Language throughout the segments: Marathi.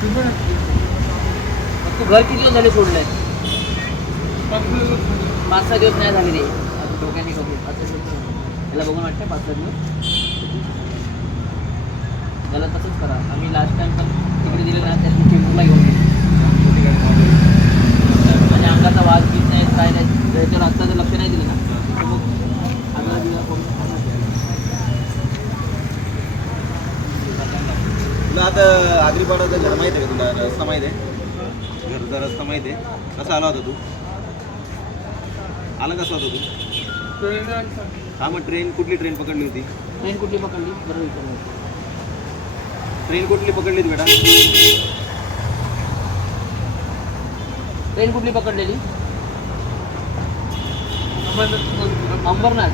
तू घर किती दिवस झाले सोडलंय? 5-6 दिवस नाही झाले रे. डोक्याने बघू याला बघून वाटतं 5-6 दिवस. त्याला तसंच करा. आम्ही लास्ट टाइम पण तिकडे दिले ना, त्यात चेंबूरला घेऊन गेलो. माझ्या अंगाचा वाज घेत नाही, काय नाही. त्याच्यावर आत्ता जर लक्ष नाही दिलं ना तर मग आम्हाला दिला कोण. तुला आता आगरीपाडाचा घर माहीत आहे का? तुला रस्ता माहीत आहे? घरचा रस्ता माहीत आहे? कसा आला होता तू? आला कसा होता तू? हा, मग ट्रेन कुठली ट्रेन पकडली होती? ट्रेन कुठली पकडली? बरोबर विचारलं. ट्रेन कुठली पकडली होती बेटा? ट्रेन कुठली पकडलेली? अंबरनाथ.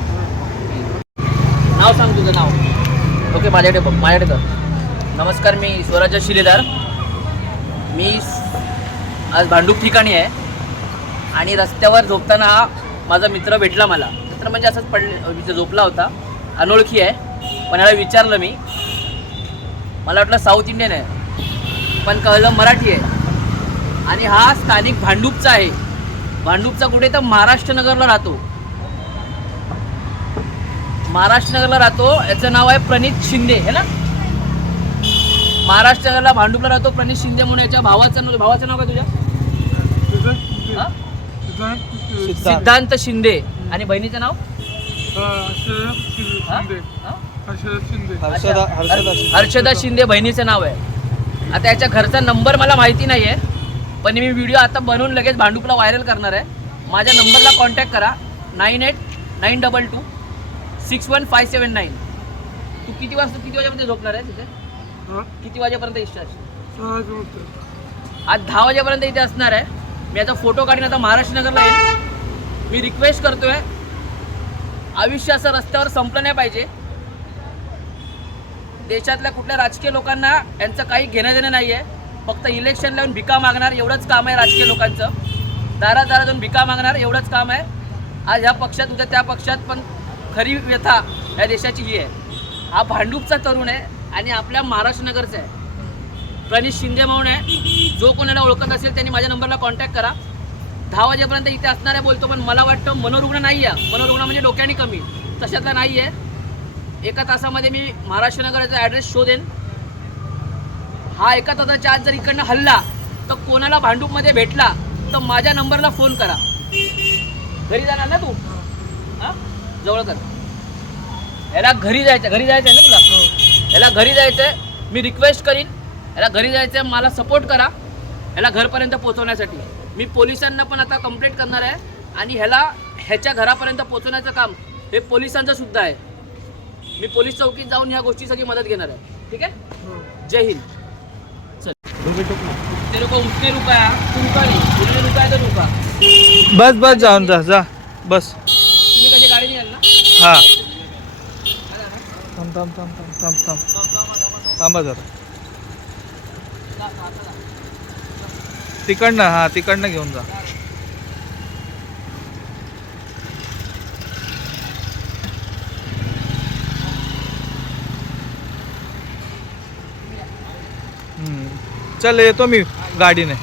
नाव सांग तुझं नाव. ओके, माझ्याकडे बघ, माझ्याकडे कर. नमस्कार, मी स्वराज शिलेदार. मी आज भांडूप ठिकाणी आहे आणि रस्त्यावर झोपताना हा माझा मित्र भेटला मला. मित्र म्हणजे असंच इथं झोपला होता. अनोळखी आहे, पण याला विचारलं मी. मला वाटलं साऊथ इंडियन आहे, पण कळलं मराठी आहे. आणि हा स्थानिक भांडूपचा आहे. भांडूपचा कुठे तर महाराष्ट्रनगरला राहतो. महाराष्ट्रनगरला राहतो. याचं नाव आहे प्रणित शिंदे, है ना? महाराष्ट्रनगरला भांडूपला राहतो प्रणित शिंदे म्हणून. याच्या भावाचं नाव काय तुझ्या? सिद्धांत शिंदे. आणि बहिणीचं नाव हर्षदा शिंदे बहिणीचं नाव आहे. आता याच्या घरचा नंबर मला माहिती नाही आहे, पण मी व्हिडिओ आता बनवून लगेच भांडूपला व्हायरल करणार आहे. माझ्या नंबरला कॉन्टॅक्ट करा, 9892261579. तू किती वाजेपर्यंत झोपणार आहे तिथे? किती वाजेपर्यंत इच्छा असते? आज 10 वाजेपर्यंत इथे असणार आहे. मी आता फोटो काढून आता महाराष्ट्रनगरला येईल. मी रिक्वेस्ट करतोय, आयुष्य असं रस्त्यावर संपलं नाही पाहिजे. देशातल्या कुठल्या राजकीय लोकांना यांचं काही घेणं देणं नाही आहे. फक्त इलेक्शन लावून भिका मागणार एवढंच काम आहे राजकीय लोकांचं. दारात जाऊन भिका मागणार एवढंच काम आहे. आज ह्या पक्षात उद्या त्या पक्षात, पण खरी व्यथा या देशाची ही आहे. हा भांडूपचा तरुण आहे आणि आपल्या महाराष्ट्रनगरचा आहे. प्रणित शिंदे म्हणून आहे. जो कोणाला ओळखत असेल त्यांनी माझ्या नंबरला कॉन्टॅक्ट करा. 10 वाजेपर्यंत इथे असणार आहे बोलतो, पण मला वाटतं मनोरुग्ण नाही आहे. मनोरुग्ण म्हणजे डोक्याने कमी, तशातला नाही आहे. 1 तासामध्ये मी महाराष्ट्रनगरचा ॲड्रेस शोधेन. हा 1 तासाच्या आत जर इकडनं हल्ला तर कोणाला भांडूपमध्ये भेटला तर माझ्या नंबरला फोन करा. घरी जाणार ना तू? हां, जवळ कर. याला घरी जायचं आहे ना तुला? याला घरी जायचं आहे. मी रिक्वेस्ट करीन, याला घरी जायचं आहे, मला सपोर्ट करा ह्याला घरपर्यंत पोहोचवण्यासाठी. मी पोलिसांना पण आता कंप्लेंट करणार आहे आणि ह्याच्या घरापर्यंत पोहोचवण्याचं काम हे पोलिसांचं सुद्धा आहे. मी पोलीस चौकीत जाऊन ह्या गोष्टीसाठी मदत घेणार आहे. ठीक आहे? जय हिंद. चल, ते लोक उठते रुका, तू रुका नाही, रुका आहे तर रुका. बस जाऊन जा बस. तुम्ही कशी गाडी निघाल ना? हां, थांबा जरा. तिकडनं घेऊन जा. चल, येतो मी गाडीने.